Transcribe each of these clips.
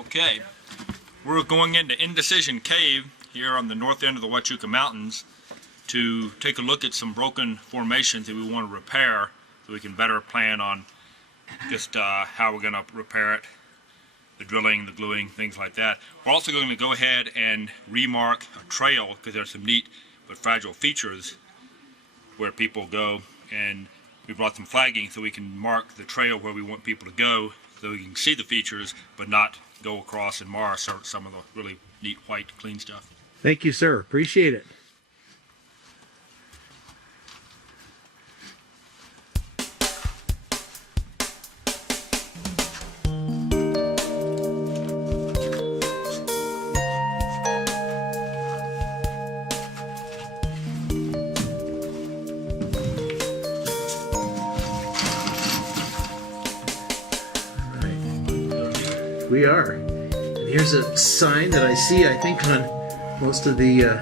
Okay, we're going into Indecision Cave here on the north end of the Huachuca Mountains to take a look at some broken formations that we want to repair so we can better plan on just how we're going to repair it, the drilling, the gluing, things like that. We're also going to go ahead and remark a trail because there's some neat but fragile features where people go, and we brought some flagging so we can mark the trail where we want people to go so we can see the features but not go across and mar some of the really neat white clean stuff. Thank you, sir. Appreciate it. We are. And here's a sign that I see, I think, on most of the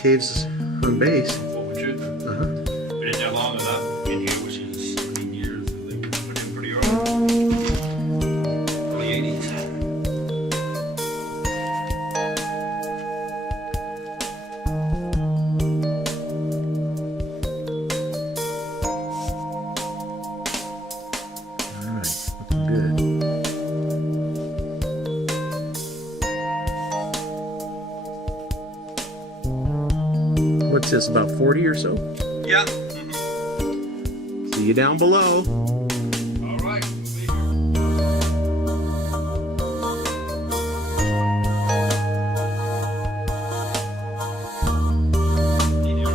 caves on base. What would you? Been in there long enough in here, which is 15 years. I think we put in pretty early. Early 80s. All right, looking good. What's this, about 40 or so? Yeah. See you down below. All right. We'll be here.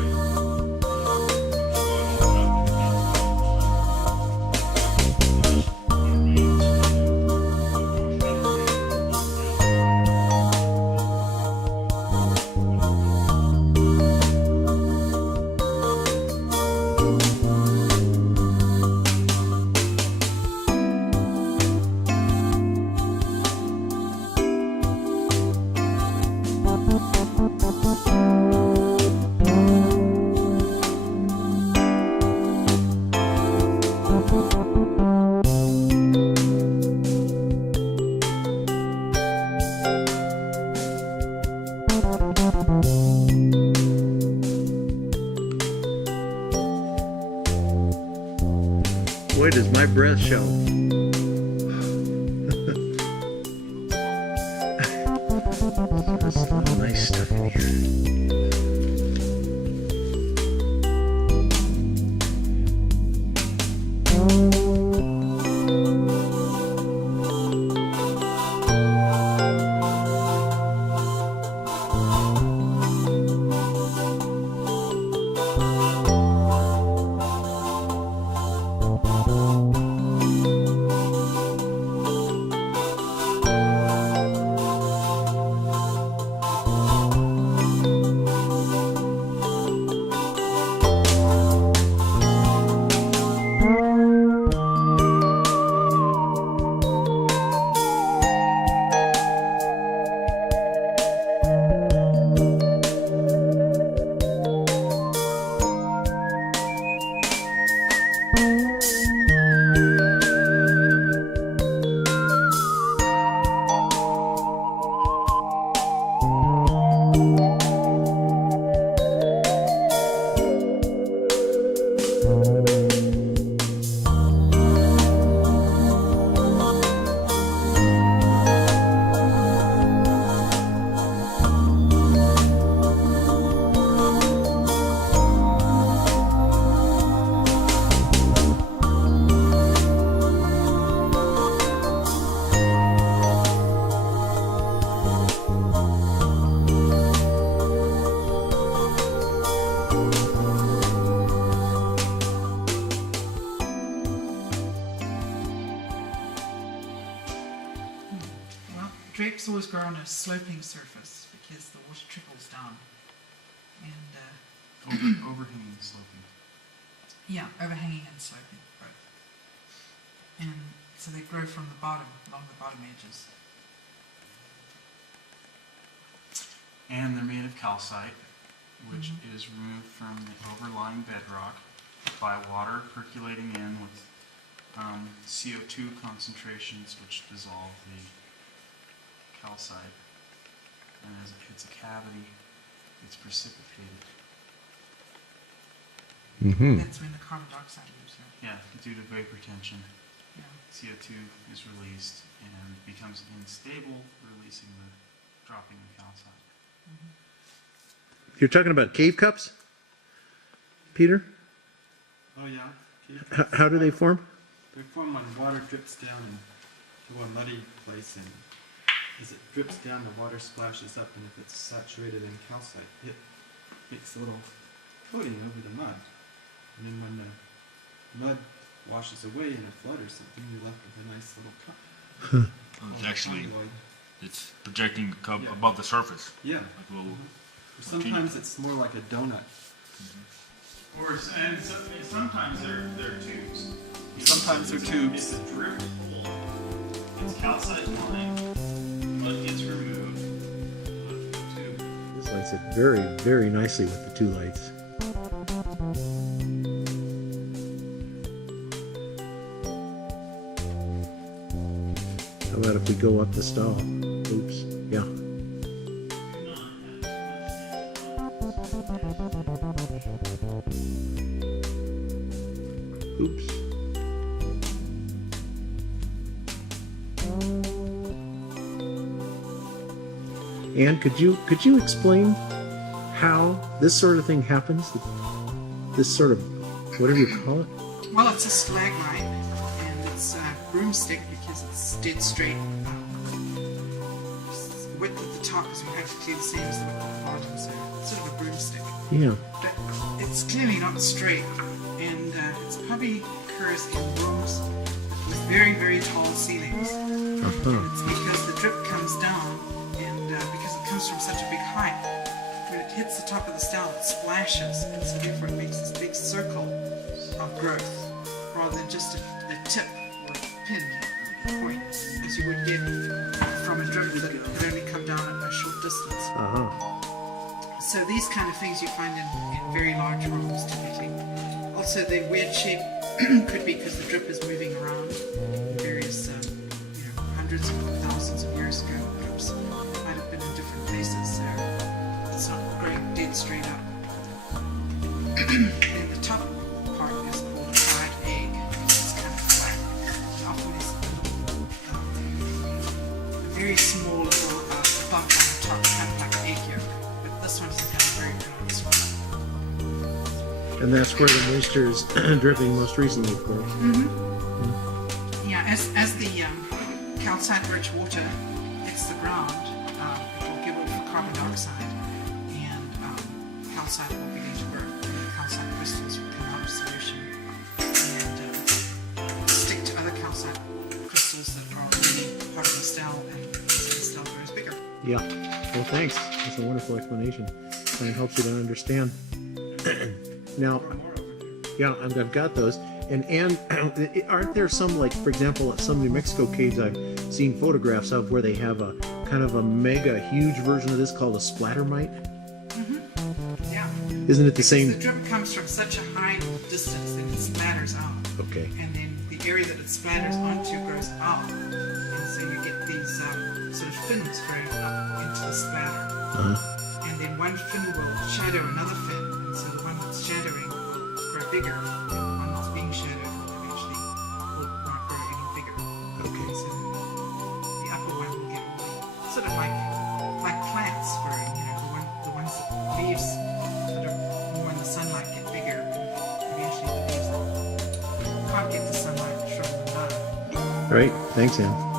Boy, does my breath show. There's a lot of nice stuff in here. Drapes always grow on a sloping surface because the water trickles down. And Overhanging, sloping. yeah, overhanging and sloping, both. And so they grow from the bottom, along the bottom edges. And they're made of calcite, which is removed from the overlying bedrock by water percolating in with CO2 concentrations which dissolve the calcite, and as it hits a cavity, it's precipitated. That's when the carbon dioxide moves here. Yeah, due to vapor tension, Yeah. CO2 is released and becomes unstable, releasing dropping the calcite. You're talking about cave cups, Peter? Oh yeah. How do they form? They form when water drips down into a muddy place, and as it drips down, the water splashes up, and if it's saturated in calcite, it makes a little coating over the mud. And then when the mud washes away in a flood or something, you're left with a nice little cup. It's actually, Convoy. it's projecting the cup Yeah. above the surface. Yeah. Like a little, Or sometimes it's more like a donut. Sometimes they're tubes. Sometimes they're tubes. It's a drip pool. It's calcite line. Mud gets removed. Tube. This lights it very, very nicely with the two lights. How about if we go up the stall? Oops. Yeah. Oops. Ann, could you explain how this sort of thing happens? This sort of, whatever you call it? Well, it's a stalagmite, and it's a broomstick because it's dead straight. Width at the top is practically the same as the width at the bottom, so it's sort of a broomstick. Yeah. But it's clearly not straight, and it probably occurs in rooms with very, very tall ceilings. Uh-huh. It's because the drip comes down, and because it comes from such a big height, when it hits the top of the stone, it splashes, and so therefore it makes this big circle of growth, rather than just a tip or a pin point, as you would get from a drip that could only come down a short distance. Uh-huh. So these kind of things you find in very large rooms typically. Also, the weird shape could be because the drip is moving around. Various, hundreds of thousands of years ago, drips might have been in different places, so it's not growing dead straight up. And the top part is called a fried egg. It's kind of flat. And often there's a very small little bump on the top, kind of like an egg yolk. But this one's kind of very pronounced. And that's where the moisture is dripping most recently, of course. Yeah, as the calcite-rich water hits the ground, it will give off carbon dioxide, and calcite will begin to grow. Calcite crystals will come out of solution and stick to other calcite crystals that are already part of the stele, and the stele grows bigger. Yeah. Well, thanks. That's a wonderful explanation. And it helps you to understand. Now, yeah, I've got those. And aren't there some, like, for example, some New Mexico caves I've seen photographs of where they have a kind of a mega huge version of this called a splattermite? Yeah. Isn't it the The same? drip comes from such a high distance that it splatters out. Okay. And then the area that it splatters onto grows out, and so you get these sort of fins growing up into the splatter. Uh-huh. And then one fin will shadow another fin, and so the one that's shadowing will grow bigger, and the one that's being shadowed will eventually not grow any bigger. Okay. And so the upper one will get sort of like plants growing, the ones that leaves that are more in the sunlight get bigger, and eventually the leaves that can't get the sunlight shrunk them down. Right. Thanks, Ann.